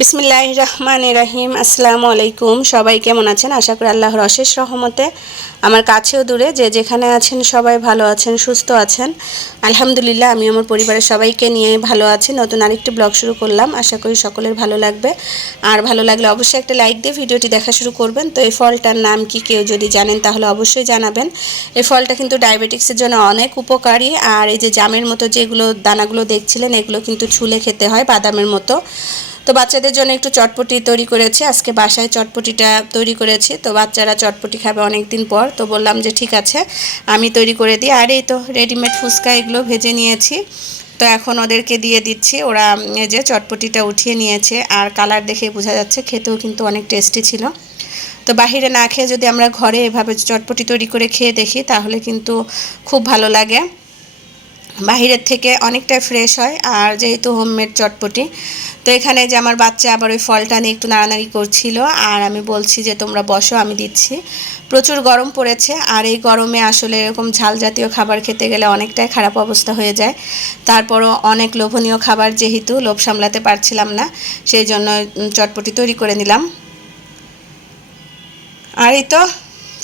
বিসমিল্লাহ রহমান রাহিম। আসসালামু আলাইকুম। সবাই কেমন আছেন? আশা করি আল্লাহর অশেষ রহমতে আমার কাছেও দূরে যে যেখানে আছেন সবাই ভালো আছেন, সুস্থ আছেন। আলহামদুলিল্লাহ, আমি আমার পরিবারের সবাইকে নিয়ে ভালো আছি। নতুন আরেকটি ব্লগ শুরু করলাম। আশা করি সকলের ভালো লাগবে। আর ভালো লাগলে অবশ্যই একটা লাইক দিয়ে ভিডিওটি দেখা শুরু করবেন। তো এই ফলটার নাম কি কেউ যদি জানেন তাহলে অবশ্যই জানাবেন। এই ফলটা কিন্তু ডায়াবেটিক্সের জন্য অনেক উপকারী। আর এই যে জামের মতো যেগুলো দানাগুলো দেখছিলেন, এগুলো কিন্তু ছুলে খেতে হয় বাদামের মতো। তো বাচ্চাদের জন্য একটু চটপটি তৈরি করেছি। আজকে বাসায় চটপটিটা তৈরি করেছি। তো বাচ্চারা চটপটি খাবে অনেক দিন পর। তো বললাম যে ঠিক আছে, আমি তৈরি করে দিই। আর এই তো রেডিমেড ফুচকা এগুলো ভেজে নিয়েছি। তো এখন ওদেরকে দিয়ে দিচ্ছি। ওরা যে চটপটিটা উঠিয়ে নিয়েছে। আর কালার দেখে বোঝা যাচ্ছে, খেতেও কিন্তু অনেক টেস্টি ছিল। তো বাহিরে না খেয়ে যদি আমরা ঘরে এভাবে চটপটি তৈরি করে খেয়ে দেখি, তাহলে কিন্তু খুব ভালো লাগে। বাহিরের থেকে অনেকটাই ফ্রেশ হয়। আর যেহেতু হোমমেড চটপটি তো এখানে যে আমার বাচ্চা আবার ওই ফলটা নিয়ে একটু নাড়ানাড়ি করছিল, আর আমি বলছি যে, তোমরা বসো, আমি দিচ্ছি। প্রচুর গরম পড়েছে, আর এই গরমে আসলে এরকম ঝাল জাতীয় খাবার খেতে গেলে অনেকটাই খারাপ অবস্থা হয়ে যায়। তারপরও অনেক লোভনীয় খাবার যেহেতু, লোভ সামলাতে পারছিলাম না, সেই জন্য চটপটি তৈরি করে নিলাম। আর এই তো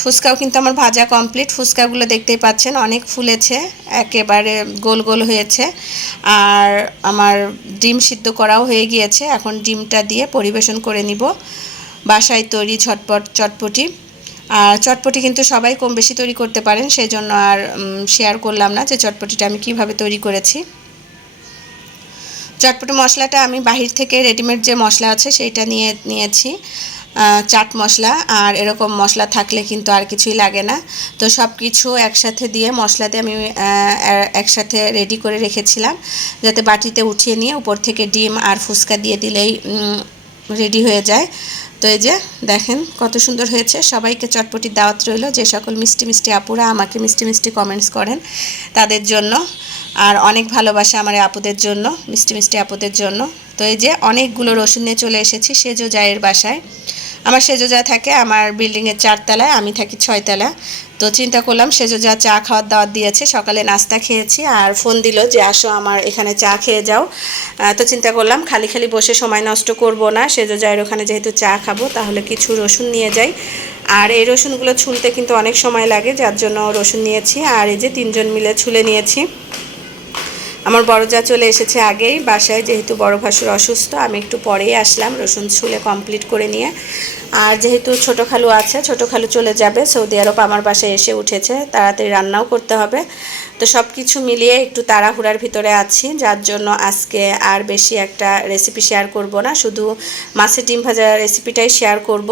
ফুচকাও কিন্তু আমার ভাজা কমপ্লিট ফুচকাগুলো দেখতেই পাচ্ছেন, অনেক ফুলেছে, একেবারে গোল গোল হয়েছে। আর আমার ডিম সিদ্ধ করাও হয়ে গিয়েছে, এখন ডিমটা দিয়ে পরিবেশন করে নিব। বাসায় তৈরি ছটপট চটপটি। আর চটপটি কিন্তু সবাই কম বেশি তৈরি করতে পারেন সেই জন্য আর শেয়ার করলাম না যে চটপটিটা আমি কীভাবে তৈরি করেছি। চটপটি মশলাটা আমি বাহির থেকে রেডিমেড যে মশলা আছে, সেইটা নিয়ে, নিয়েছি। চাট মশলা আর এরকম মশলা থাকলে কিন্তু আর কিছুই লাগে না। তো সব কিছু একসাথে দিয়ে মশলা দিয়ে আমি একসাথে রেডি করে রেখেছিলাম। যাতে বাটিতে উঠিয়ে নিয়ে উপর থেকে ডিম আর ফুচকা দিয়ে দিলেই রেডি হয়ে যায়। তো এই যে দেখেন কত সুন্দর হয়েছে। সবাইকে চটপটির দাওয়াত রইল। যে সকল মিষ্টি মিষ্টি আপুরা আমাকে মিষ্টি মিষ্টি কমেন্টস করেন তাদের জন্য। আর অনেক ভালোবাসা আমার আপুদের জন্য, মিষ্টি মিষ্টি আপুদের জন্য। তো এই যে অনেকগুলো রসুন নিয়ে চলে এসেছি। সেজো জায়ের বাসায়। আমার সেজোজা থাকে আমার বিল্ডিংয়ের চারতলায়, আমি থাকি ছয়তলা। তো চিন্তা করলাম সেজোজা চা খাওয়ার দাওয়াত দিয়েছে, সকালে নাস্তা খেয়েছি আর ফোন দিল যে আসো আমার এখানে চা খেয়ে যাও। তো চিন্তা করলাম খালি খালি বসে সময় নষ্ট করব না, সেজোজায়ের ওখানে যেহেতু চা খাব তাহলে কিছু রসুন নিয়ে যাই। আর এই রসুনগুলো ছুলতে কিন্তু অনেক সময় লাগে, যার জন্য রসুন নিয়েছি আর এই যে তিনজন মিলে ছুলে নিয়েছি। আমার বড় যা চলে এসেছে আগেই, বাসায় যেহেতু বড় ভাসুর অসুস্থ, আমি একটু পরেই আসলাম, রসুন ছুলে কমপ্লিট করে নিয়ে। আর যেহেতু ছোটো খালু আছে, ছোটো খালু চলে যাবে, সৌদি আরব আমার বাসায় এসে উঠেছে, তাড়াতাড়ি রান্নাও করতে হবে। তো সব কিছু মিলিয়ে একটু তাড়াহুড়ার ভিতরে আছি, যার জন্য আজকে আর বেশি একটা রেসিপি শেয়ার করব না, শুধু মাছের ডিম ভাজার রেসিপিটাই শেয়ার করব।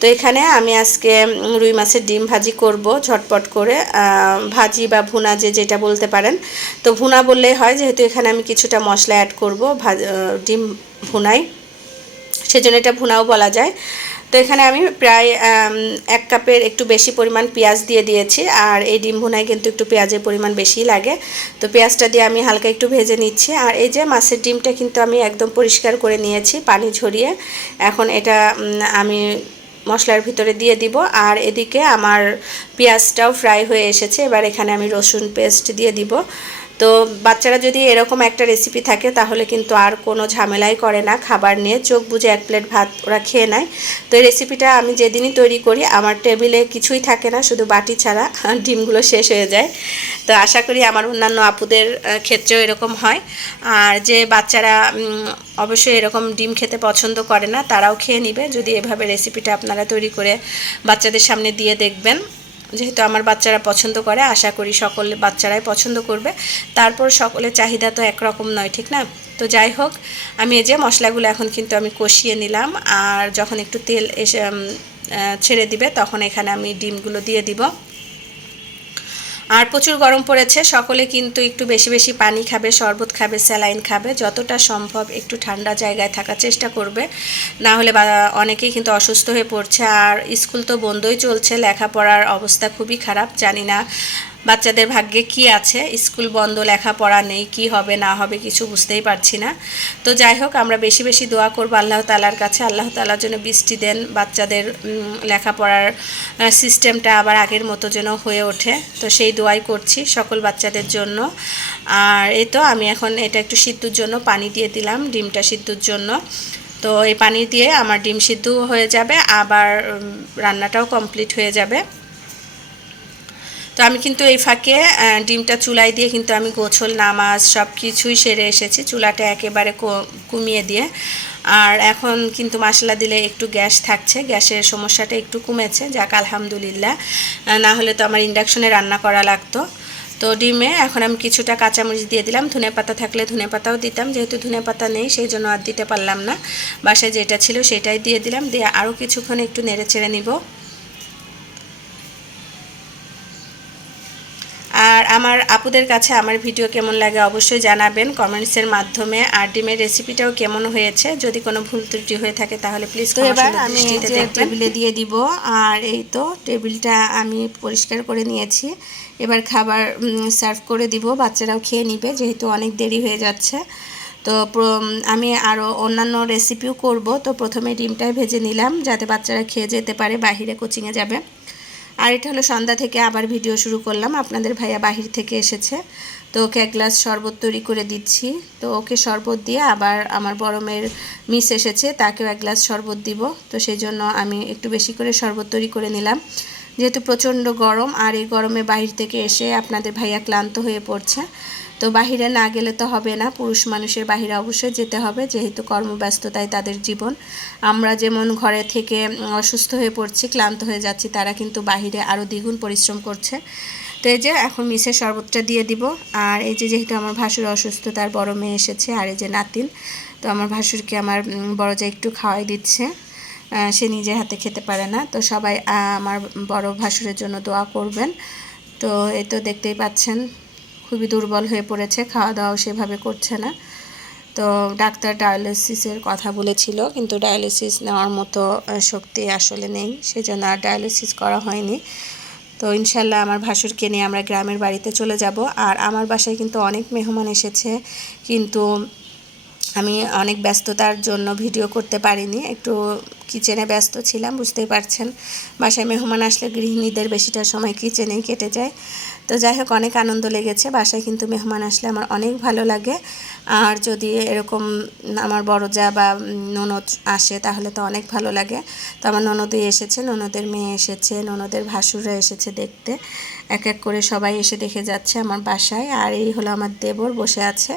তো এখানে আমি আজকে রুই মাছের ডিম ভাজি করব ঝটপট করে। ভাজি বা ভুনা যে যেটা বলতে পারেন। তো ভুনা বললেই হয়, যেহেতু এখানে আমি কিছুটা মশলা অ্যাড করব ডিম ভুনাই। সেজন্য এটা ভুনাও বলা যায়। তো এখানে আমি প্রায় এক কাপের একটু বেশি পরিমাণ পেঁয়াজ দিয়ে দিয়েছি। আর এই ডিম ভুনায় কিন্তু একটু পেঁয়াজের পরিমাণ বেশি লাগে। তো পেঁয়াজটা দিয়ে আমি হালকা একটু ভেজে নিচ্ছি। আর এই যে মাছের ডিমটা কিন্তু আমি একদম পরিষ্কার করে নিয়েছি, পানি ঝরিয়ে। এখন এটা আমি মশলার ভিতরে দিয়ে দিব। আর এদিকে আমার পেঁয়াজটাও ফ্রাই হয়ে এসেছে। এবার এখানে আমি রসুন পেস্ট দিয়ে দিব। তো বাচ্চারা যদি এরকম একটা রেসিপি থাকে, তাহলে কিন্তু আর কোনো ঝামেলাই করে না। খাবার নিয়ে চোখ বুঝে এক প্লেট ভাত ওরা খেয়ে নেয়। তো এই রেসিপিটা আমি যেদিনই তৈরি করি, আমার টেবিলে কিছুই থাকে না, শুধু বাটি ছাড়া ডিমগুলো শেষ হয়ে যায়। তো আশা করি আমার অন্যান্য আপুদের ক্ষেত্রেও এরকম হয়। আর যে বাচ্চারা অবশ্যই এরকম ডিম খেতে পছন্দ করে না, তারাও খেয়ে নিবে। যদি এভাবে রেসিপিটা আপনারা তৈরি করে বাচ্চাদের সামনে দিয়ে দেখবেন। যেহেতু আমার বাচ্চারা পছন্দ করে, আশা করি সকলে বাচ্চারাই পছন্দ করবে। তারপর সকলের চাহিদা তো একরকম নয়, ঠিক না? তো যাই হোক, আমি এই যে মশলাগুলো এখন কিন্তু আমি কষিয়ে নিলাম, আর যখন একটু তেল এসে ছেড়ে দিবে, তখন এখানে আমি ডিমগুলো দিয়ে দিব। আর প্রচুর গরম পড়েছে, সকলে কিন্তু একটু বেশি বেশি পানি খাবে, শরবত খাবে, স্যালাইন খাবে। যতটা সম্ভব একটু ঠান্ডা জায়গায় থাকার চেষ্টা করবে। না হলে অনেকেই কিন্তু অসুস্থ হয়ে পড়ছে। আর স্কুল তো বন্ধই চলছে, লেখাপড়ার অবস্থা খুবই খারাপ, জানি না। বাচ্চাদের ভাগ্যে কি আছে? স্কুল বন্ধ, লেখাপড়া নেই, কি হবে, না হবে কিছু বুঝতেই পারছি না। তো যাই হোক, আমরা বেশি বেশি দোয়া করব আল্লাহ তালার কাছে। আল্লাহ তালার জন্য বৃষ্টি দেন বাচ্চাদের লেখাপড়ার সিস্টেমটা আবার আগের মতো যেন হয়ে ওঠে। তো সেই দোয়াই করছি সকল বাচ্চাদের জন্য। আর এই তো আমি এখন এটা একটু সিদ্ধুর জন্য পানি দিয়ে দিলাম, ডিমটা সিদ্ধুর জন্য। তো এই পানি দিয়ে আমার ডিম সিদ্ধ হয়ে যাবে, আবার রান্নাটাও কমপ্লিট হয়ে যাবে। তো আমি কিন্তু এই ফাঁকে ডিমটা চুলায় দিয়ে কিন্তু আমি গোছল, নামাজ সব কিছুই সেরে এসেছি। চুলাটা একেবারে কমিয়ে দিয়ে। আর এখন কিন্তু মশলা দিলে একটু গ্যাস থাকছে। গ্যাসের সমস্যাটা একটু কমেছে। যাক, আলহামদুলিল্লাহ। না হলে তো আমার ইন্ডাকশনে রান্না করা লাগতো। তো ডিমে এখন আমি কিছুটা কাঁচামরিচ দিয়ে দিলাম। ধনে পাতা থাকলে ধনে পাতাও দিতাম। যেহেতু ধনে পাতা নেই সেই জন্য আর দিতে পারলাম না। বাসায় যেটা ছিল সেটাই দিয়ে দিলাম। দিয়ে আরও কিছুক্ষণ একটু নেড়ে ছেড়ে নিব। আমার আপুদের কাছে আমার ভিডিও কেমন লাগে অবশ্যই জানাবেন। কমেন্টসের মাধ্যমে আর ডিমের রেসিপিটাও কেমন হয়েছে? যদি কোনো ভুল ত্রুটি হয়ে থাকে তাহলে প্লিজ তো এবার আমি টেবিলে টেবিলে দিয়ে দিব আর এই তো টেবিলটা আমি পরিষ্কার করে নিয়েছি। এবার খাবার সার্ভ করে দিব বাচ্চারাও খেয়ে নিবে যেহেতু অনেক দেরি হয়ে যাচ্ছে। তো আমি আরও অন্যান্য রেসিপিও করব। তো প্রথমে ডিমটাই ভেজে নিলাম যাতে বাচ্চারা খেয়ে যেতে পারে বাহিরে কোচিংয়ে যাবে। আর এটা হলো সন্ধ্যা থেকে আবার ভিডিও শুরু করলাম। আপনাদের ভাইয়া বাহির থেকে এসেছে। তো ওকে এক গ্লাস শরবত তৈরি করে দিচ্ছি। তো ওকে শরবত দিয়ে আবার আমার বড় মেয়ের মিস এসেছে, তাকেও এক গ্লাস শরবত দিব। তো সেই জন্য আমি একটু বেশি করে শরবত তৈরি করে নিলাম। যেহেতু প্রচণ্ড গরম আর এই গরমে বাহির থেকে এসে আপনাদের ভাইয়া ক্লান্ত হয়ে পড়ছে, তো বাহিরে না গেলে তো হবে না। পুরুষ মানুষের বাহিরে অবশ্যই যেতে হবে, যেহেতু কর্মব্যস্ততায় তাদের জীবন। আমরা যেমন ঘরে থেকে অসুস্থ হয়ে পড়ছি, ক্লান্ত হয়ে যাচ্ছি, তারা কিন্তু বাহিরে আরও দ্বিগুণ পরিশ্রম করছে। তো এই যে এখন মিসের শরবতটা দিয়ে দিব। আর এই যে যেহেতু আমার ভাসুর অসুস্থ, তার বড় মেয়ে এসেছে আর এই যে নাতিন, তো আমার ভাসুরকে আমার বড় যা একটু খাওয়াই দিচ্ছে। সে নিজে হাতে খেতে পারে না। তো সবাই আমার বড় ভাসুরের জন্য দোয়া করবেন। তো এই তো দেখতেই পাচ্ছেন, খুবই দুর্বল হয়ে পড়েছে, খাওয়া দাওয়াও সেভাবে করছে না। তো ডাক্তার ডায়ালিসিসের কথা বলেছিল, কিন্তু ডায়ালিসিস নেওয়ার মতো শক্তি আসলে নেই, সেজন্য আর ডায়ালিসিস করা হয়নি। তো ইনশাল্লাহ আমার ভাসুরকে নিয়ে আমরা গ্রামের বাড়িতে চলে যাব। আর আমার বাসায় কিন্তু অনেক মেহমান এসেছে, কিন্তু আমি অনেক ব্যস্ততার জন্য ভিডিও করতে পারিনি, একটু কিচেনে ব্যস্ত ছিলাম, বুঝতেই পারছেন। বাসায় মেহমান আসলে গৃহিণীদের বেশিটা সময় কিচেনেই কেটে যায়। তো যাই হোক, অনেক আনন্দ লেগেছে। বাসায় কিন্তু মেহমান আসলে আমার অনেক ভালো লাগে। আর যদি এরকম আমার বড় যা বা ননদ আসে, তাহলে তো অনেক ভালো লাগে। তো আমার ননদই এসেছে, ননদের মেয়ে এসেছে, ননদের ভাসুররা এসেছে দেখতে। এক এক করে সবাই এসে দেখে যাচ্ছে আমার বাসায়। আর এই হলো আমার দেবর বসে আছে।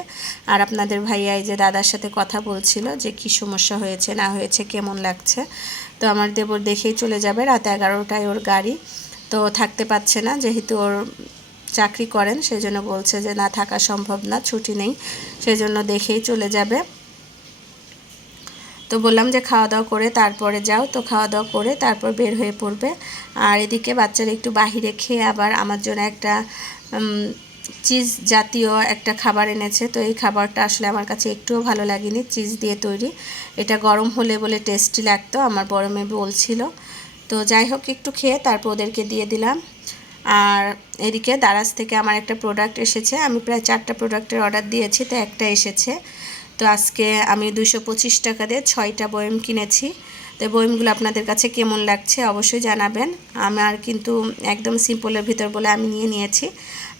আর আপনাদের ভাইয়া এই যে দাদার সাথে কথা বলছিল যে কি সমস্যা হয়েছে, না হয়েছে, কেমন লাগছে। তো আমার দেবর দেখেই চলে যাবে রাত এগারোটায় ওর গাড়ি। তো থাকতে পারছে না, যেহেতু ওর চাকরি করেন সেই জন্য বলছে যে না থাকা সম্ভব না, ছুটি নেই। সেই জন্য দেখেই চলে যাবে। তো বললাম যে খাওয়া দাওয়া করে তারপরে যাও। তো খাওয়া দাওয়া করে তারপর বের হয়ে পড়বে। আর এদিকে বাচ্চারা একটু বাহিরে খেয়ে আবার আমার জন্য একটা চিজ জাতীয় একটা খাবার এনেছে। তো এই খাবারটা আসলে আমার কাছে একটুও ভালো লাগেনি, চিজ দিয়ে তৈরি। এটা গরম হলে বলে টেস্টি লাগতো, আমার বড় মেয়ে বলছিল। তো যাই হোক, একটু খেয়ে তারপর ওদেরকে দিয়ে দিলাম। আর এদিকে দারাজ থেকে আমার একটা প্রোডাক্ট এসেছে। আমি প্রায় চারটা প্রোডাক্টের অর্ডার দিয়েছি, তো একটা এসেছে। তো আজকে আমি দুশো পঁচিশ টাকা দিয়ে ছয়টা বয়ম কিনেছি। তো বয়মগুলো আপনাদের কাছে কেমন লাগছে অবশ্যই জানাবেন। আমার কিন্তু একদম সিম্পলের ভিতর বলে আমি নিয়ে নিয়েছি।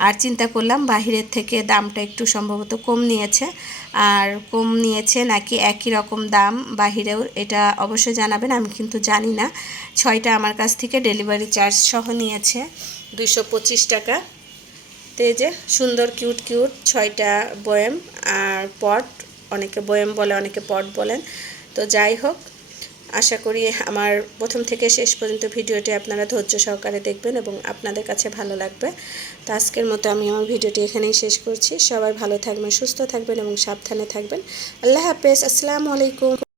আর চিন্তা করলাম বাহিরের থেকে দামটা একটু সম্ভবত কম নিয়েছে। আর কম নিয়েছে নাকি একই রকম দাম বাহিরেও এটা অবশ্যই জানাবেন, আমি কিন্তু জানি না। ছয়টা আমার কাছ থেকে ডেলিভারি চার্জ সহ নিয়েছে দুশো টাকা। তো এই যে সুন্দর, কিউট কিউট ছয়টা বয়েম আর পট অনেকে বয়েম বলে, অনেকে পট বলেন। তো যাই হোক, আশা করি আমার প্রথম থেকে শেষ পর্যন্ত ভিডিওটি আপনারা ধৈর্য সহকারে দেখবেন এবং আপনাদের কাছে ভালো লাগবে। তো আজকের মতো আমি আমার ভিডিওটি এখানেই শেষ করছি। সবাই ভালো থাকবেন, সুস্থ থাকবেন এবং সাবধানে থাকবেন। আল্লাহ হাফেজ, আসসালামু আলাইকুম।